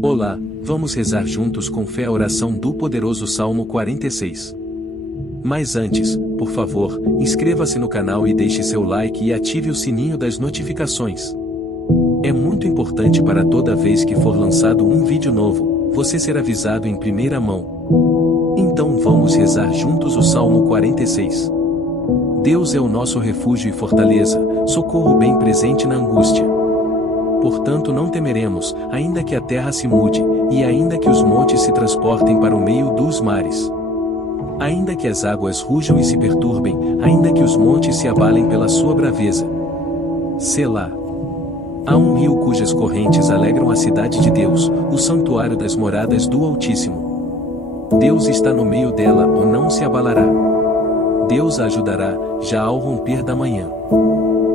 Olá, vamos rezar juntos com fé a oração do poderoso Salmo 46. Mas antes, por favor, inscreva-se no canal e deixe seu like e ative o sininho das notificações. É muito importante para toda vez que for lançado um vídeo novo, você ser avisado em primeira mão. Então vamos rezar juntos o Salmo 46. Deus é o nosso refúgio e fortaleza, socorro bem presente na angústia. Portanto não temeremos, ainda que a terra se mude, e ainda que os montes se transportem para o meio dos mares. Ainda que as águas rujam e se perturbem, ainda que os montes se abalem pela sua braveza. Selá. Há um rio cujas correntes alegram a cidade de Deus, o santuário das moradas do Altíssimo. Deus está no meio dela ou não se abalará. Deus a ajudará, já ao romper da manhã.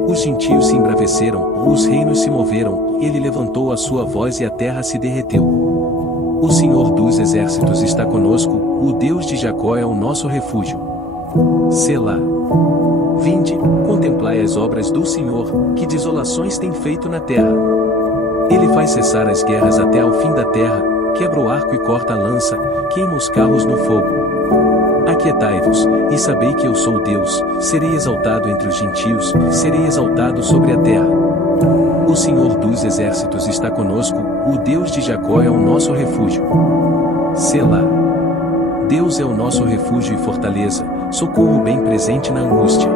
Os gentios se embraveceram, os reinos se moveram, ele levantou a sua voz e a terra se derreteu. O Senhor dos exércitos está conosco, o Deus de Jacó é o nosso refúgio. Selá. Vinde, contemplai as obras do Senhor, que desolações tem feito na terra. Ele faz cessar as guerras até ao fim da terra, quebra o arco e corta a lança, queima os carros no fogo. Aquietai-vos, e sabei que eu sou Deus, serei exaltado entre os gentios, serei exaltado sobre a terra. O Senhor dos exércitos está conosco, o Deus de Jacó é o nosso refúgio. Selá. Deus é o nosso refúgio e fortaleza, socorro bem presente na angústia.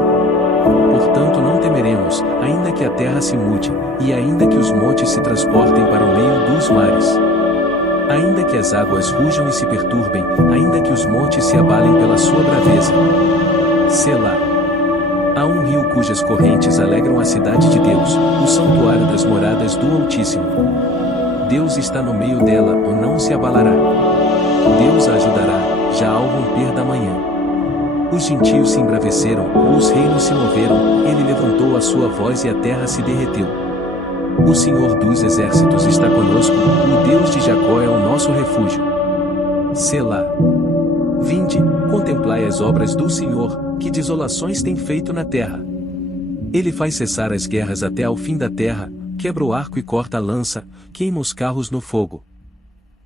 Portanto não temeremos, ainda que a terra se mude, e ainda que os montes se transportem para o meio dos mares. Ainda que as águas rujam e se perturbem, ainda que os montes se abalem pela sua braveza. Selá. Há um rio cujas correntes alegram a cidade de Deus, o santuário das moradas do Altíssimo. Deus está no meio dela ou não se abalará. Deus a ajudará, já ao romper da manhã. Os gentios se embraveceram, os reinos se moveram, ele levantou a sua voz e a terra se derreteu. O Senhor dos exércitos está conosco, o Deus de Jacó é o nosso refúgio. Selá. Vinde, contemplai as obras do Senhor, que desolações tem feito na terra. Ele faz cessar as guerras até ao fim da terra, quebra o arco e corta a lança, queima os carros no fogo.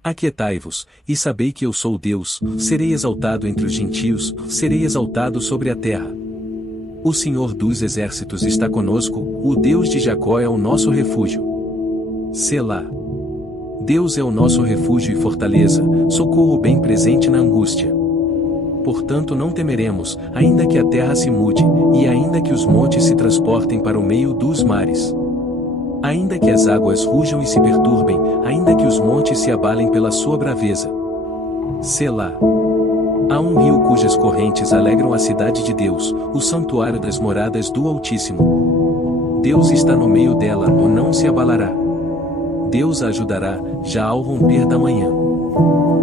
Aquietai-vos, e sabei que eu sou Deus, serei exaltado entre os gentios, serei exaltado sobre a terra. O Senhor dos exércitos está conosco, o Deus de Jacó é o nosso refúgio. Selá. Deus é o nosso refúgio e fortaleza, socorro bem presente na angústia. Portanto não temeremos, ainda que a terra se mude, e ainda que os montes se transportem para o meio dos mares. Ainda que as águas rujam e se perturbem, ainda que os montes se abalem pela sua braveza. Selá. Há um rio cujas correntes alegram a cidade de Deus, o santuário das moradas do Altíssimo. Deus está no meio dela ou não se abalará. Deus a ajudará, já ao romper da manhã.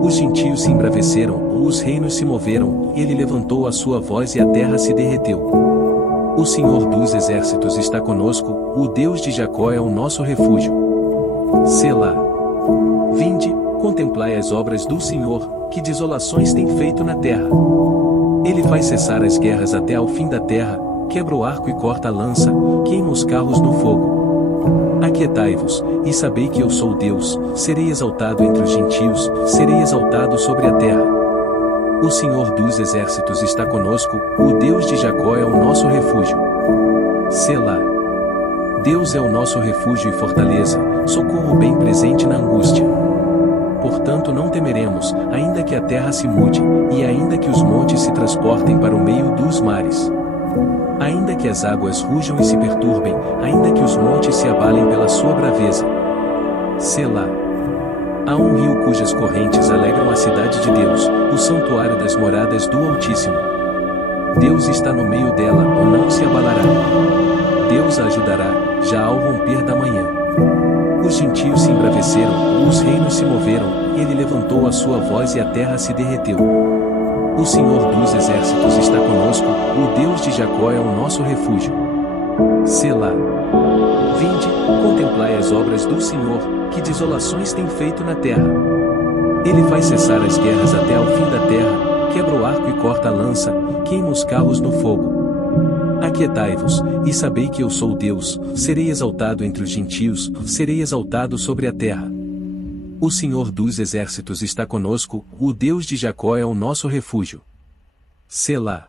Os gentios se embraveceram, os reinos se moveram, ele levantou a sua voz e a terra se derreteu. O Senhor dos exércitos está conosco, o Deus de Jacó é o nosso refúgio. Selá. Vinde, contemplai as obras do Senhor, que desolações tem feito na terra. Ele faz cessar as guerras até ao fim da terra, quebra o arco e corta a lança, queima os carros no fogo. Aquietai-vos, e sabei que eu sou Deus, serei exaltado entre os gentios, serei exaltado sobre a terra. O Senhor dos exércitos está conosco, o Deus de Jacó é o nosso refúgio. Selá. Deus é o nosso refúgio e fortaleza, socorro bem presente na angústia. Portanto não temeremos, ainda que a terra se mude, e ainda que os montes se transportem para o meio dos mares. Ainda que as águas rujam e se perturbem, ainda que os montes se abalem pela sua braveza. Selá. Há um rio cujas correntes alegram a cidade de Deus, o santuário das moradas do Altíssimo. Deus está no meio dela ou não se abalará. Deus a ajudará, já ao romper da manhã. Os gentios se embraveceram, os reinos se moveram, ele levantou a sua voz e a terra se derreteu. O Senhor dos exércitos está conosco, o Deus de Jacó é o nosso refúgio. Selá. Vinde, contemplai as obras do Senhor, que desolações tem feito na terra. Ele faz cessar as guerras até ao fim da terra, quebra o arco e corta a lança, queima os carros no fogo. Aquietai-vos, e sabei que eu sou Deus, serei exaltado entre os gentios, serei exaltado sobre a terra. O Senhor dos Exércitos está conosco, o Deus de Jacó é o nosso refúgio. Selá.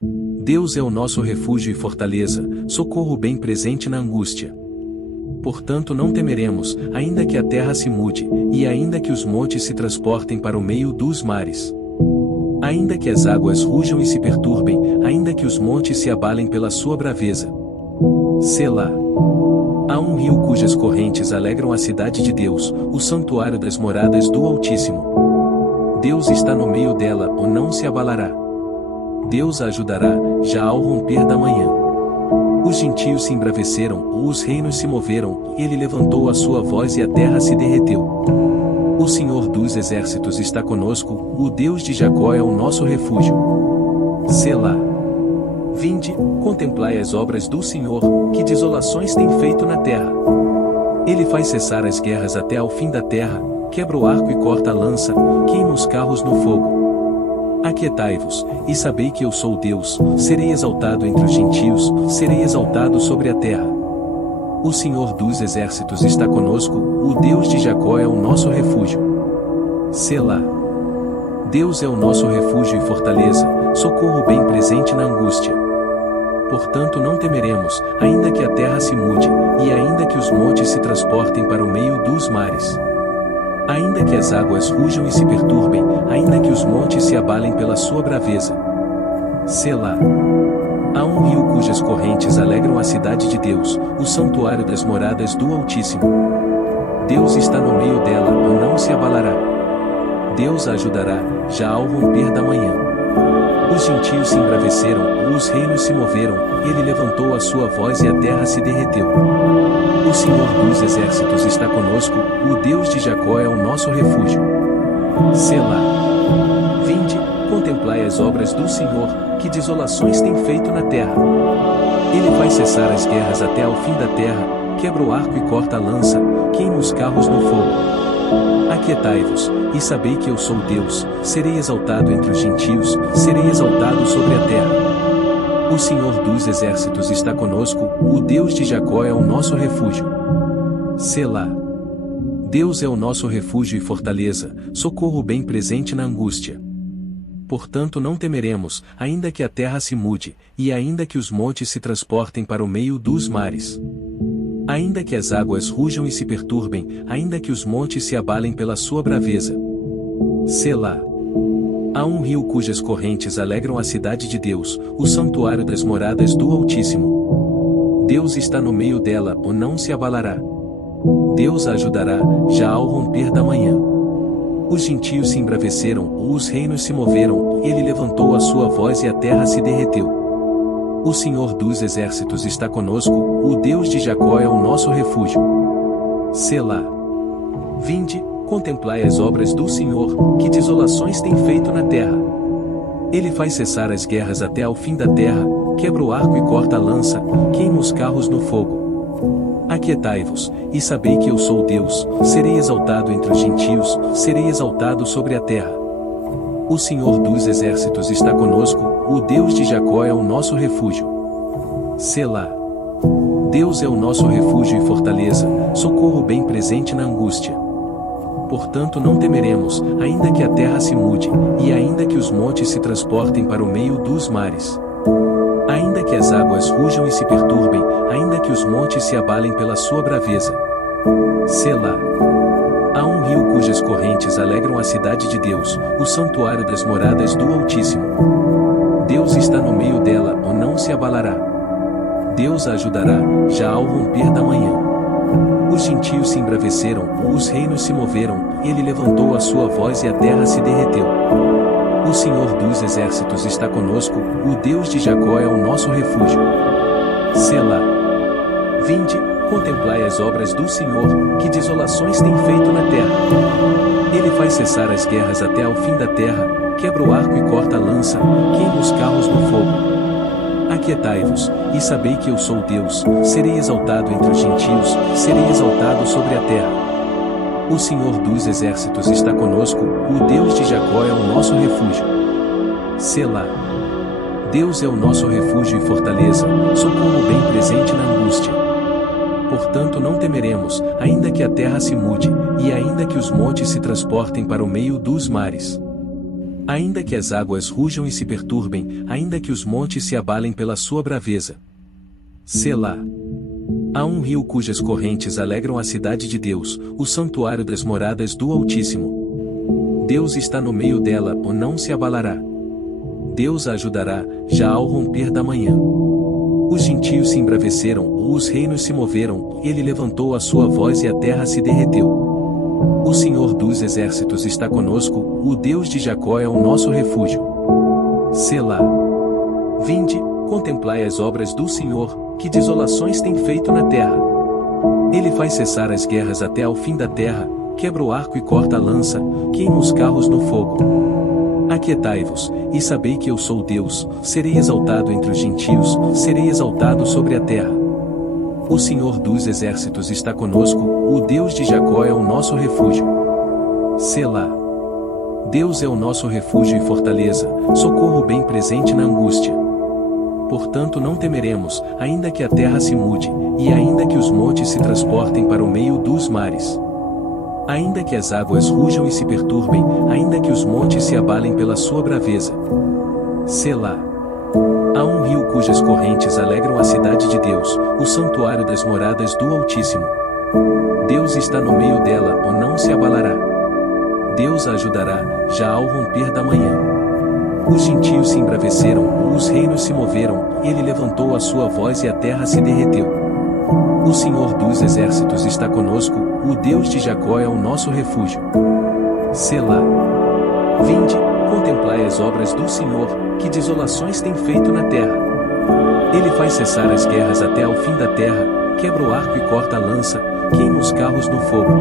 Deus é o nosso refúgio e fortaleza, socorro bem presente na angústia. Portanto não temeremos, ainda que a terra se mude, e ainda que os montes se transportem para o meio dos mares. Ainda que as águas rujam e se perturbem, ainda que os montes se abalem pela sua braveza. Selá. Há um rio cujas correntes alegram a cidade de Deus, o santuário das moradas do Altíssimo. Deus está no meio dela, ou não se abalará. Deus a ajudará, já ao romper da manhã. Os gentios se embraveceram, os reinos se moveram, ele levantou a sua voz e a terra se derreteu. O Senhor dos Exércitos está conosco, o Deus de Jacó é o nosso refúgio. Selá. Vinde, contemplai as obras do Senhor, que desolações tem feito na terra. Ele faz cessar as guerras até ao fim da terra, quebra o arco e corta a lança, queima os carros no fogo. Aquietai-vos, e sabei que eu sou Deus, serei exaltado entre os gentios, serei exaltado sobre a terra. O Senhor dos Exércitos está conosco, o Deus de Jacó é o nosso refúgio. Selá. Deus é o nosso refúgio e fortaleza, socorro bem presente na angústia. Portanto não temeremos, ainda que a terra se mude, e ainda que os montes se transportem para o meio dos mares. Ainda que as águas rujam e se perturbem, ainda que os montes se abalem pela sua braveza. Selá. Há um rio cujas correntes alegram a cidade de Deus, o santuário das moradas do Altíssimo. Deus está no meio dela, ou não se abalará. Deus a ajudará, já ao romper da manhã. Os gentios se embraveceram, os reinos se moveram, ele levantou a sua voz e a terra se derreteu. O Senhor dos Exércitos está conosco, o Deus de Jacó é o nosso refúgio. Selá. Vinde, contemplai as obras do Senhor, que desolações tem feito na terra. Ele faz cessar as guerras até ao fim da terra, quebra o arco e corta a lança, queima os carros no fogo. Aquietai-vos, e sabei que eu sou Deus, serei exaltado entre os gentios, serei exaltado sobre a terra. O Senhor dos Exércitos está conosco, o Deus de Jacó é o nosso refúgio. Selá. Deus é o nosso refúgio e fortaleza, socorro bem presente na angústia. Portanto não temeremos, ainda que a terra se mude, e ainda que os montes se transportem para o meio dos mares. Ainda que as águas rujam e se perturbem, ainda que os montes se abalem pela sua braveza. Selá. Há um rio cujas correntes alegram a cidade de Deus, o santuário das moradas do Altíssimo. Deus está no meio dela, ou não se abalará. Deus a ajudará, já ao romper da manhã. Os gentios se embraveceram, os reinos se moveram, ele levantou a sua voz e a terra se derreteu. O Senhor dos Exércitos está conosco, o Deus de Jacó é o nosso refúgio. Selá. Vinde, contemplai as obras do Senhor, que desolações tem feito na terra. Ele faz cessar as guerras até ao fim da terra, quebra o arco e corta a lança, queima os carros no fogo. Aquietai-vos, e sabei que eu sou Deus, serei exaltado entre os gentios, serei exaltado sobre a terra. O Senhor dos Exércitos está conosco, o Deus de Jacó é o nosso refúgio. Selá. Deus é o nosso refúgio e fortaleza, socorro bem presente na angústia. Portanto não temeremos, ainda que a terra se mude, e ainda que os montes se transportem para o meio dos mares. Ainda que as águas rujam e se perturbem, ainda que os montes se abalem pela sua braveza. Selá. Há um rio cujas correntes alegram a cidade de Deus, o santuário das moradas do Altíssimo. Deus está no meio dela, ou não se abalará. Deus a ajudará, já ao romper da manhã. Os gentios se embraveceram, os reinos se moveram, ele levantou a sua voz e a terra se derreteu. O Senhor dos Exércitos está conosco, o Deus de Jacó é o nosso refúgio. Selá. Vinde, contemplai as obras do Senhor, que desolações tem feito na terra. Ele faz cessar as guerras até ao fim da terra, quebra o arco e corta a lança, queima os carros no fogo. Aquietai-vos, e sabei que eu sou Deus, serei exaltado entre os gentios, serei exaltado sobre a terra. O Senhor dos Exércitos está conosco, o Deus de Jacó é o nosso refúgio. Selá. Deus é o nosso refúgio e fortaleza, socorro bem presente na angústia. Portanto não temeremos, ainda que a terra se mude, e ainda que os montes se transportem para o meio dos mares. Ainda que as águas rujam e se perturbem, ainda que os montes se abalem pela sua braveza. Selá. Há um rio cujas correntes alegram a cidade de Deus, o santuário das moradas do Altíssimo. Deus está no meio dela, ou não se abalará. Deus a ajudará, já ao romper da manhã. Os gentios se embraveceram, os reinos se moveram, ele levantou a sua voz e a terra se derreteu. O Senhor dos exércitos está conosco, o Deus de Jacó é o nosso refúgio. Selá. Vinde, contemplai as obras do Senhor, que desolações tem feito na terra. Ele faz cessar as guerras até ao fim da terra, quebra o arco e corta a lança, queima os carros no fogo. Aquietai-vos, e sabei que eu sou Deus, serei exaltado entre os gentios, serei exaltado sobre a terra. O Senhor dos exércitos está conosco, o Deus de Jacó é o nosso refúgio. Selá. Deus é o nosso refúgio e fortaleza, socorro bem presente na angústia. Portanto não temeremos, ainda que a terra se mude, e ainda que os montes se transportem para o meio dos mares. Ainda que as águas rujam e se perturbem, ainda que os montes se abalem pela sua braveza. Selá. Há um rio cujas correntes alegram a cidade de Deus, o santuário das moradas do Altíssimo. Deus está no meio dela, ou não se abalará. Deus a ajudará, já ao romper da manhã. Os gentios se embraveceram, os reinos se moveram, ele levantou a sua voz e a terra se derreteu. O Senhor dos exércitos está conosco, o Deus de Jacó é o nosso refúgio. Selá. Vinde, contemplai as obras do Senhor, que desolações tem feito na terra. Ele faz cessar as guerras até ao fim da terra, quebra o arco e corta a lança, queima os carros no fogo.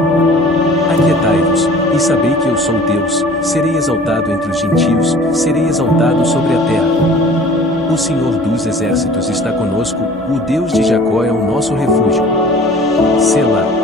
Aquietai-vos, e sabei que eu sou Deus, serei exaltado entre os gentios, serei exaltado sobre a terra. O Senhor dos exércitos está conosco, o Deus de Jacó é o nosso refúgio. Selá.